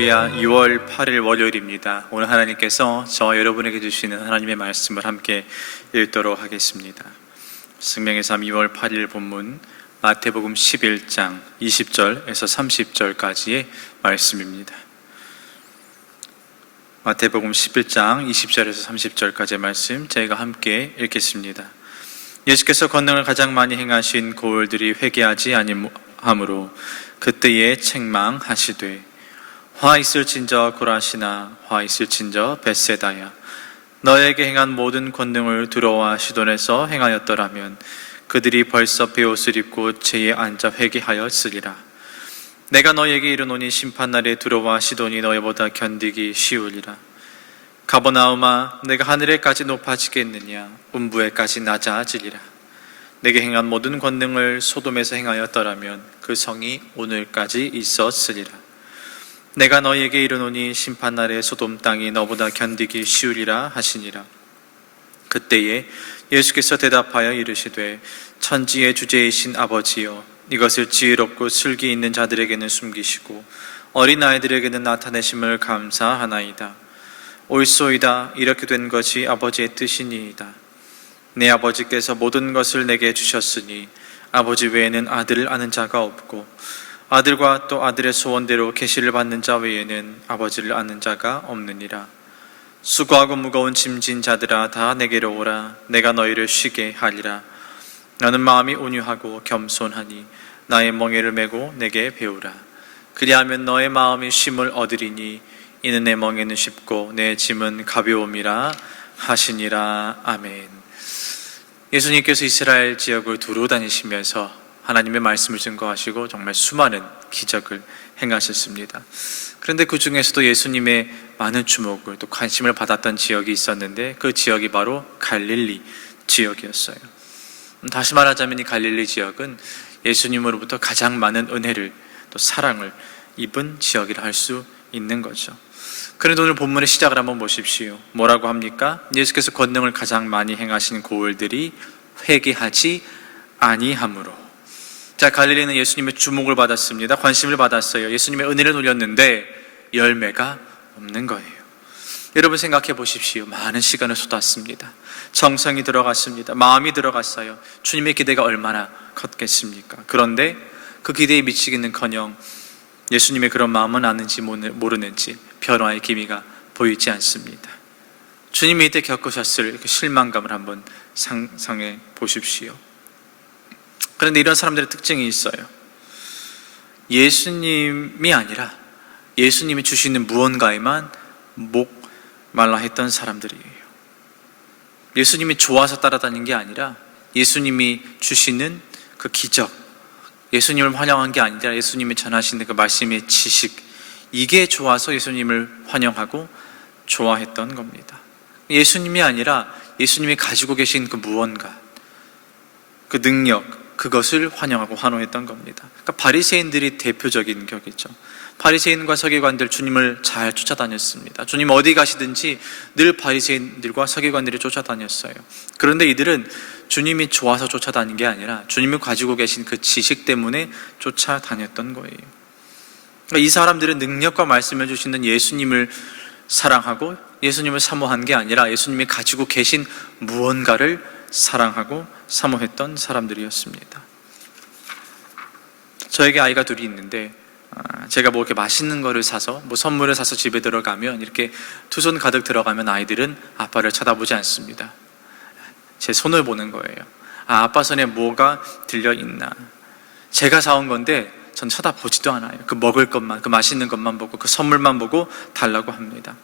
할렐루야. 6월 8일 월요일입니다. 오늘 하나님께서 저와 여러분에게 주시는 하나님의 말씀을 함께 읽도록 하겠습니다. 생명의 삶 2월 8일 본문 마태복음 11장 20절에서 30절까지의 말씀입니다. 마태복음 11장 20절에서 30절까지의 말씀 저희가 함께 읽겠습니다. 예수께서 권능을 가장 많이 행하신 고을들이 회개하지 아니하므로 그때에 책망하시되 화 있을진저 고라시나 화 있을진저 벳세다야 너에게 행한 모든 권능을 두로와 시돈에서 행하였더라면 그들이 벌써 베옷을 입고 죄에 앉아 회개하였으리라. 내가 너에게 이르노니 심판날에 두로와 시돈이 너희보다 견디기 쉬우리라. 가버나움아 내가 하늘에까지 높아지겠느냐 음부에까지 낮아지리라. 내게 행한 모든 권능을 소돔에서 행하였더라면 그 성이 오늘까지 있었으리라. 내가 너희에게 이르노니 심판날에 소돔 땅이 너보다 견디기 쉬우리라 하시니라. 그때에 예수께서 대답하여 이르시되 천지의 주제이신 아버지여 이것을 지혜롭고 슬기 있는 자들에게는 숨기시고 어린아이들에게는 나타내심을 감사하나이다. 옳소이다. 이렇게 된 것이 아버지의 뜻이니이다. 내 아버지께서 모든 것을 내게 주셨으니 아버지 외에는 아들을 아는 자가 없고 아들과 또 아들의 소원대로 계시를 받는 자 외에는 아버지를 아는 자가 없느니라. 수고하고 무거운 짐진 자들아 다 내게로 오라. 내가 너희를 쉬게 하리라. 너는 마음이 온유하고 겸손하니 나의 멍에를 메고 내게 배우라. 그리하면 너의 마음이 쉼을 얻으리니 이는 내 멍에는 쉽고 내 짐은 가벼움이라 하시니라. 아멘. 예수님께서 이스라엘 지역을 두루 다니시면서 하나님의 말씀을 증거하시고 정말 수많은 기적을 행하셨습니다. 그런데 그 중에서도 예수님의 많은 주목을 또 관심을 받았던 지역이 있었는데 그 지역이 바로 갈릴리 지역이었어요. 다시 말하자면 이 갈릴리 지역은 예수님으로부터 가장 많은 은혜를 또 사랑을 입은 지역이라 할 수 있는 거죠. 그런데 오늘 본문의 시작을 한번 보십시오. 뭐라고 합니까? 예수께서 권능을 가장 많이 행하신 고을들이 회개하지 아니하므로. 자, 갈릴리는 예수님의 주목을 받았습니다. 관심을 받았어요. 예수님의 은혜를 누렸는데 열매가 없는 거예요. 여러분 생각해 보십시오. 많은 시간을 쏟았습니다. 정성이 들어갔습니다. 마음이 들어갔어요. 주님의 기대가 얼마나 컸겠습니까? 그런데 그 기대에 미치기는커녕 예수님의 그런 마음은 아는지 모르는지 변화의 기미가 보이지 않습니다. 주님이 이때 겪으셨을 그 실망감을 한번 상상해 보십시오. 그런데 이런 사람들의 특징이 있어요. 예수님이 아니라 예수님이 주시는 무언가에만 목말라 했던 사람들이에요. 예수님이 좋아서 따라다닌 게 아니라 예수님이 주시는 그 기적, 예수님을 환영한 게 아니라 예수님이 전하시는 그 말씀의 지식, 이게 좋아서 예수님을 환영하고 좋아했던 겁니다. 예수님이 아니라 예수님이 가지고 계신 그 무언가, 그 능력, 그것을 환영하고 환호했던 겁니다. 그러니까 바리새인들이 대표적인 격이죠. 바리새인과 서기관들 주님을 잘 쫓아다녔습니다. 주님 어디 가시든지 늘 바리새인들과 서기관들이 쫓아다녔어요. 그런데 이들은 주님이 좋아서 쫓아다닌 게 아니라 주님이 가지고 계신 그 지식 때문에 쫓아다녔던 거예요. 그러니까 이 사람들은 능력과 말씀을 주시는 예수님을 사랑하고 예수님을 사모한 게 아니라 예수님이 가지고 계신 무언가를 사랑하고 사모했던 사람들이었습니다. 저에게 아이가 둘이 있는데 제가 뭐 이렇게 맛있는 거를 사서 선물을 사서 집에 들어가면 이렇게 두 손 가득 들어가면 아이들은 아빠를 쳐다보지 않습니다. 제 손을 보는 거예요. 아빠 손에 뭐가 들려있나. 제가 사온 건데 전 쳐다보지도 않아요. 그 먹을 것만, 그 맛있는 것만 보고 그 선물만 보고 달라고 합니다.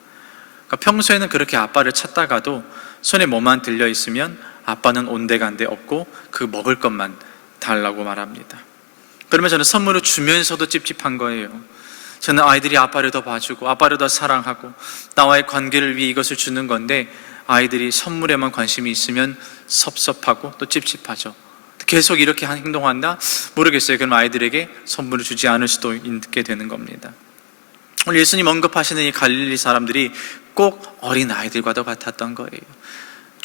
그러니까 평소에는 그렇게 아빠를 찾다가도 손에 뭐만 들려있으면 아빠는 온데간데 없고 그 먹을 것만 달라고 말합니다. 그러면 저는 선물을 주면서도 찝찝한 거예요. 저는 아이들이 아빠를 더 봐주고 아빠를 더 사랑하고 나와의 관계를 위해 이것을 주는 건데 아이들이 선물에만 관심이 있으면 섭섭하고 또 찝찝하죠. 계속 이렇게 행동한다? 모르겠어요. 그럼 아이들에게 선물을 주지 않을 수도 있게 되는 겁니다. 오늘 예수님 언급하시는 이 갈릴리 사람들이 꼭 어린 아이들과도 같았던 거예요.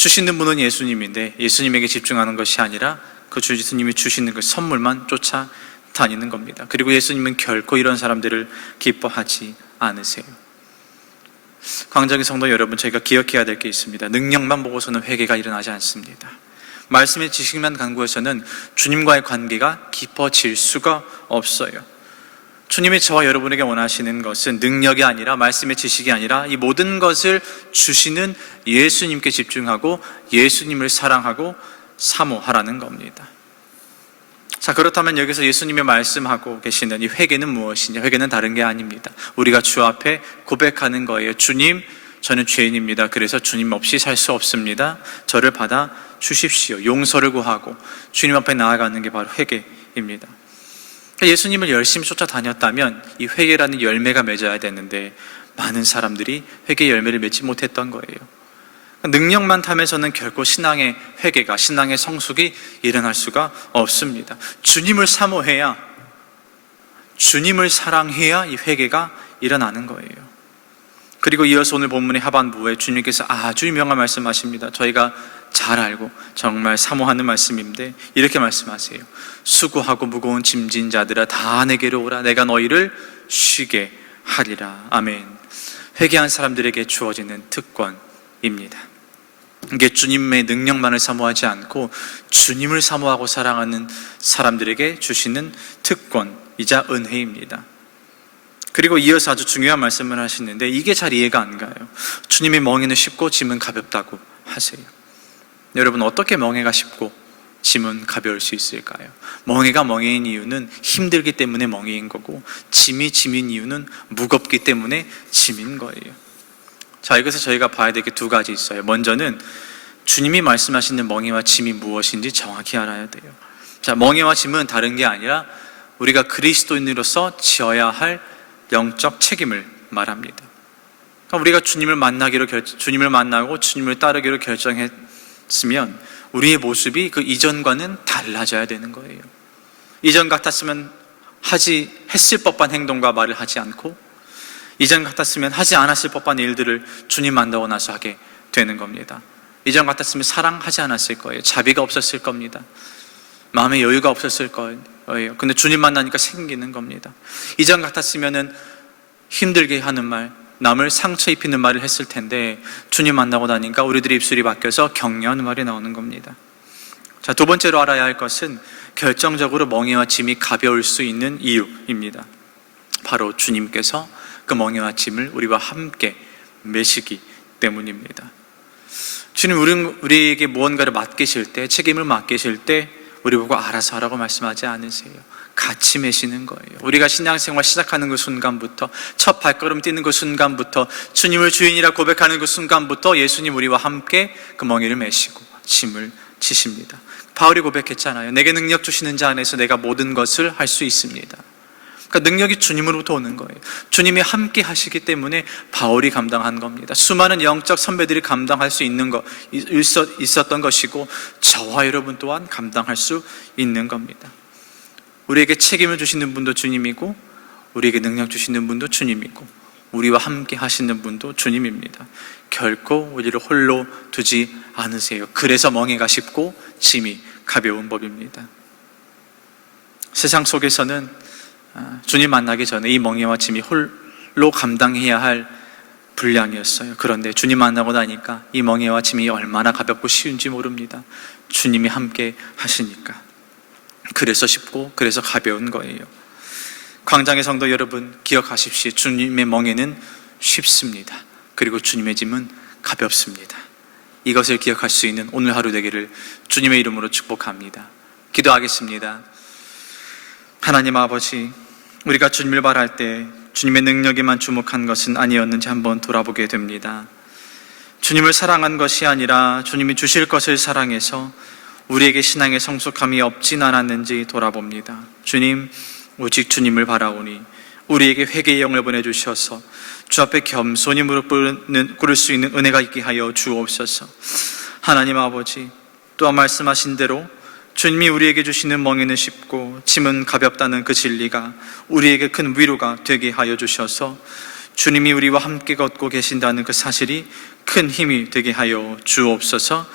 주시는 분은 예수님인데 예수님에게 집중하는 것이 아니라 그 예수님이 주시는 그 선물만 쫓아다니는 겁니다. 그리고 예수님은 결코 이런 사람들을 기뻐하지 않으세요? 광장의 성도 여러분, 저희가 기억해야 될 게 있습니다. 능력만 보고서는 회개가 일어나지 않습니다. 말씀의 지식만 간구해서는 주님과의 관계가 깊어질 수가 없어요. 주님이 저와 여러분에게 원하시는 것은 능력이 아니라, 말씀의 지식이 아니라 이 모든 것을 주시는 예수님께 집중하고 예수님을 사랑하고 사모하라는 겁니다. 자, 그렇다면 여기서 예수님이 말씀하고 계시는 이 회개는 무엇이냐? 회개는 다른 게 아닙니다. 우리가 주 앞에 고백하는 거예요. 주님, 저는 죄인입니다. 그래서 주님 없이 살 수 없습니다. 저를 받아 주십시오. 용서를 구하고 주님 앞에 나아가는 게 바로 회개입니다. 예수님을 열심히 쫓아다녔다면 이 회개라는 열매가 맺어야 되는데, 많은 사람들이 회개 열매를 맺지 못했던 거예요. 능력만 탐해서는 결코 신앙의 회개가, 신앙의 성숙이 일어날 수가 없습니다. 주님을 사모해야, 주님을 사랑해야 이 회개가 일어나는 거예요. 그리고 이어서 오늘 본문의 하반부에 주님께서 아주 유명한 말씀하십니다. 저희가 잘 알고 정말 사모하는 말씀인데 이렇게 말씀하세요. 수고하고 무거운 짐진 자들아 다 내게로 오라. 내가 너희를 쉬게 하리라. 아멘. 회개한 사람들에게 주어지는 특권입니다. 이게 주님의 능력만을 사모하지 않고 주님을 사모하고 사랑하는 사람들에게 주시는 특권이자 은혜입니다. 그리고 이어서 아주 중요한 말씀을 하시는데 이게 잘 이해가 안 가요. 주님이 멍에는 쉽고 짐은 가볍다고 하세요. 여러분, 어떻게 멍에가 쉽고 짐은 가벼울 수 있을까요? 멍에가 멍에인 이유는 힘들기 때문에 멍에인 거고, 짐이 짐인 이유는 무겁기 때문에 짐인 거예요. 자, 여기서 저희가 봐야 될 게 두 가지 있어요. 먼저는 주님이 말씀하시는 멍에와 짐이 무엇인지 정확히 알아야 돼요. 자, 멍에와 짐은 다른 게 아니라 우리가 그리스도인으로서 지어야 할 영적 책임을 말합니다. 그러니까 우리가 주님을 만나고 주님을 따르기로 결정했으면 우리의 모습이 그 이전과는 달라져야 되는 거예요. 이전 같았으면 했을 법한 행동과 말을 하지 않고, 이전 같았으면 하지 않았을 법한 일들을 주님 만나고 나서 하게 되는 겁니다. 이전 같았으면 사랑하지 않았을 거예요. 자비가 없었을 겁니다. 마음의 여유가 없었을 거예요. 근데 주님 만나니까 생기는 겁니다. 이전 같았으면 힘들게 하는 말, 남을 상처 입히는 말을 했을 텐데 주님 만나고 나니까 우리들의 입술이 바뀌어서 격려하는 말이 나오는 겁니다. 자, 두 번째로 알아야 할 것은 결정적으로 멍에와 짐이 가벼울 수 있는 이유입니다. 바로 주님께서 그 멍에와 짐을 우리와 함께 메시기 때문입니다. 주님 우리에게 무언가를 맡기실 때, 책임을 맡기실 때 우리 보고 알아서 하라고 말씀하지 않으세요. 같이 메시는 거예요. 우리가 신앙생활 시작하는 그 순간부터, 첫 발걸음 뛰는 그 순간부터, 주님을 주인이라 고백하는 그 순간부터 예수님 우리와 함께 그 멍에를 메시고 짐을 지십니다. 바울이 고백했잖아요. 내게 능력 주시는 자 안에서 내가 모든 것을 할 수 있습니다. 그러니까 능력이 주님으로부터 오는 거예요. 주님이 함께 하시기 때문에 바울이 감당한 겁니다. 수많은 영적 선배들이 감당할 수 있었던 것이고, 저와 여러분 또한 감당할 수 있는 겁니다. 우리에게 책임을 주시는 분도 주님이고, 우리에게 능력 주시는 분도 주님이고, 우리와 함께 하시는 분도 주님입니다. 결코 우리를 홀로 두지 않으세요. 그래서 멍에가 쉽고 짐이 가벼운 법입니다. 세상 속에서는 주님 만나기 전에 이 멍에와 짐이 홀로 감당해야 할 분량이었어요. 그런데 주님 만나고 나니까 이 멍에와 짐이 얼마나 가볍고 쉬운지 모릅니다. 주님이 함께 하시니까. 그래서 쉽고 그래서 가벼운 거예요. 광장의 성도 여러분, 기억하십시오. 주님의 멍에는 쉽습니다. 그리고 주님의 짐은 가볍습니다. 이것을 기억할 수 있는 오늘 하루 되기를 주님의 이름으로 축복합니다. 기도하겠습니다. 하나님 아버지, 우리가 주님을 바랄 때 주님의 능력에만 주목한 것은 아니었는지 한번 돌아보게 됩니다. 주님을 사랑한 것이 아니라 주님이 주실 것을 사랑해서 우리에게 신앙의 성숙함이 없진 않았는지 돌아봅니다. 주님, 오직 주님을 바라오니 우리에게 회개의 영을 보내주셔서 주 앞에 겸손히 무릎 꿇을 수 있는 은혜가 있게 하여 주옵소서. 하나님 아버지, 또한 말씀하신 대로 주님이 우리에게 주시는 멍에는 쉽고 짐은 가볍다는 그 진리가 우리에게 큰 위로가 되게 하여 주셔서 주님이 우리와 함께 걷고 계신다는 그 사실이 큰 힘이 되게 하여 주옵소서.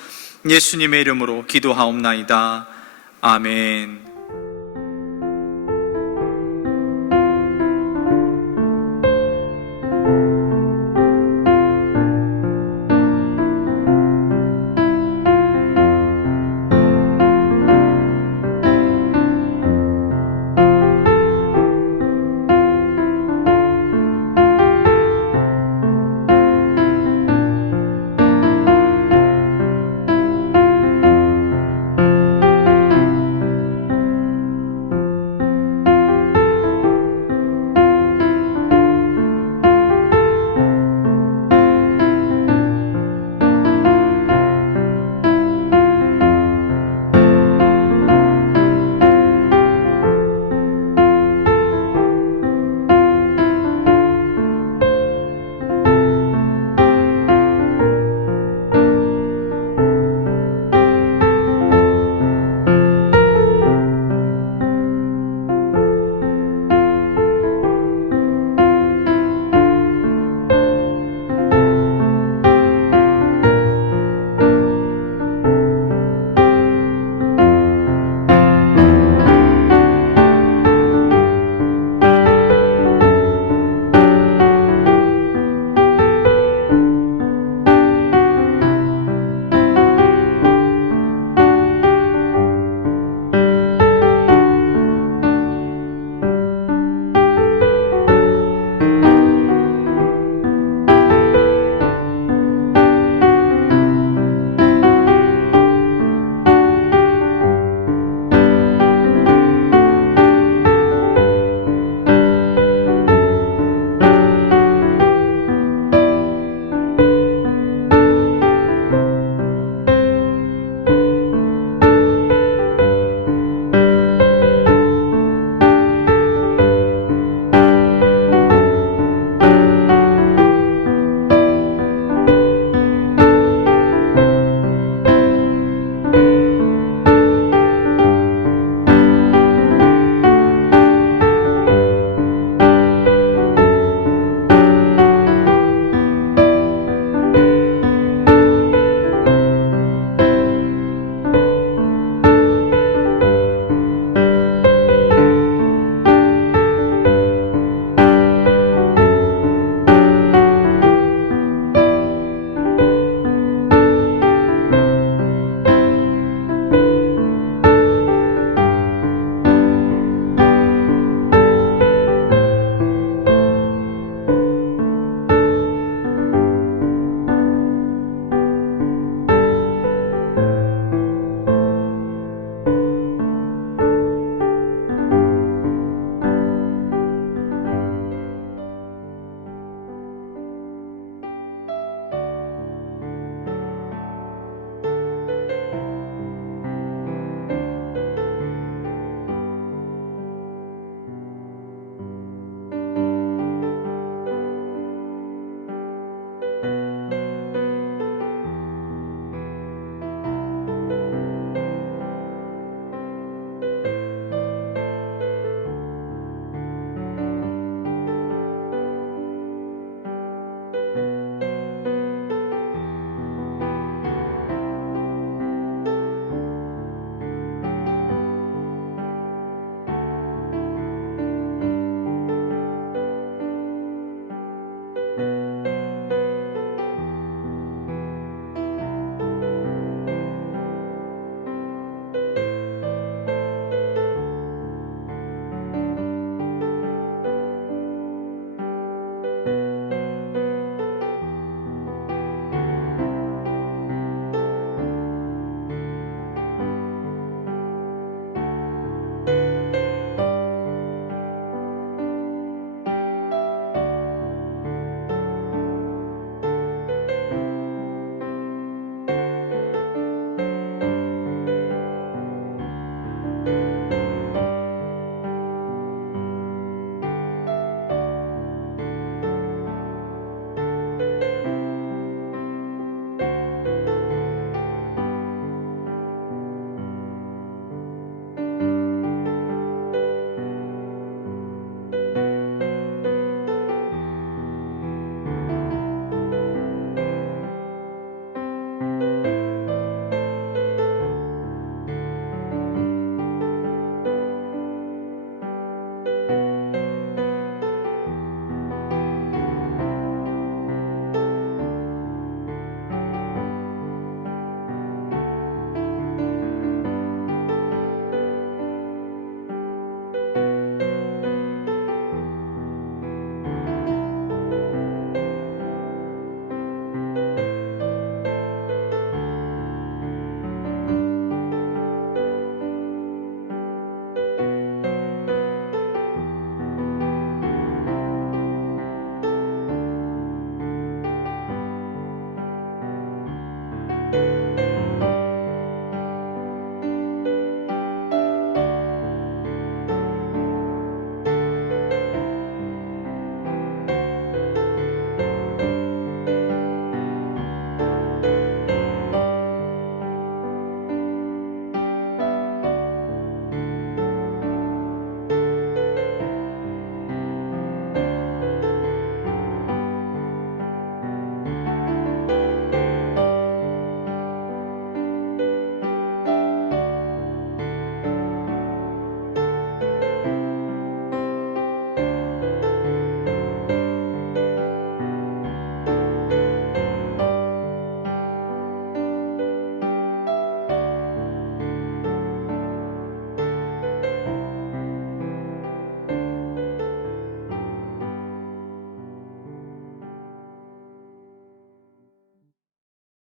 예수님의 이름으로 기도하옵나이다. 아멘.